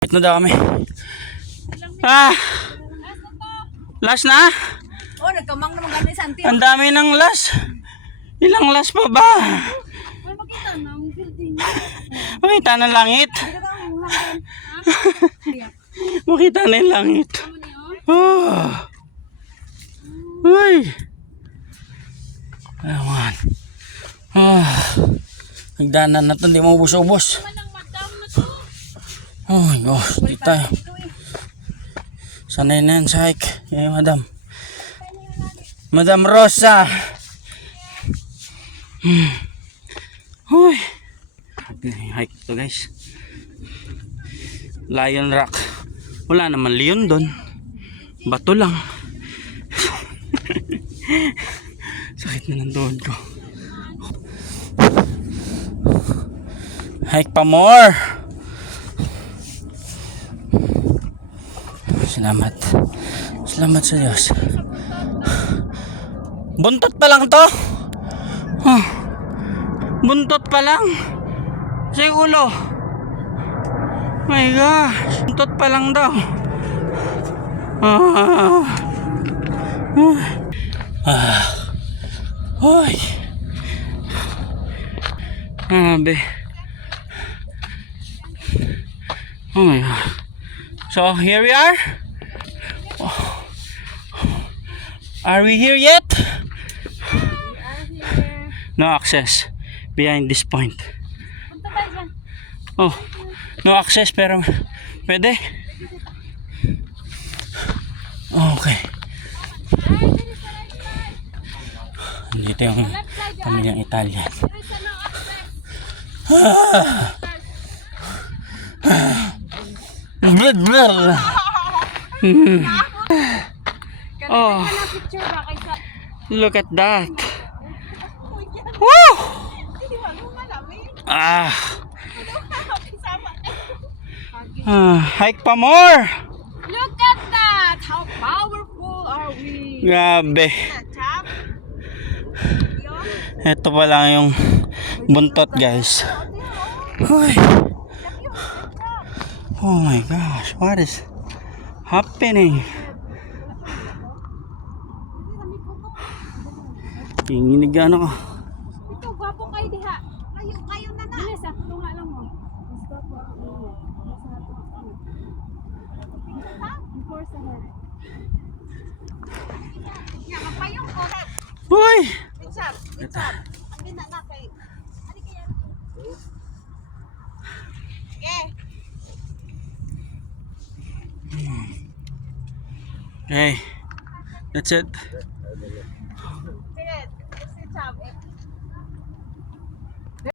Ito na daw kami. Ah! Last na? Oh, nagkamang naman ganun sa antiyo. Ang dami ng last. Ilang last pa ba? Ay, makita na ang building. Makita na langit. Makita na yung langit. Oh. Uy. Ayan. Oh. Nagdanan na ito. Hindi mo ubos-ubos. Oh my gosh. Di tayo. Sanay na yan sa hike. Eh, madam. Madam Rosa. Uy. Hike to guys. Lion Rock. Wala naman leon doon. Bato lang. Sakit na ng tuhod ko. Hike pa more. Salamat. Salamat sa Diyos. Buntot pa lang to. Huh. Buntot pa lang. Sa ulo. My gosh. Buntot pa lang daw. Hoy. Grabe. Oh my God. So here we are. Oh. Are we here yet? No access behind this point. Oh, no access pero pwede. Okay. Dito yung pamilyang Italian. Oh, look at that. Woo! Hike pa more. Look at that! How powerful are we? Grabe. Ito pa lang yung buntot guys. Uy. Oh my gosh, what is happening? Kinginig ano ko. Ito, gwapo kayo diha. Kayo na na. Yes, ako nga lang mo. Mas gwapo ako niya. Before sa head. Nga, magpayong ko. Uy! Pinsap. Ang gina na kay... Ano kaya? Okay, that's it. Sige, si Chab.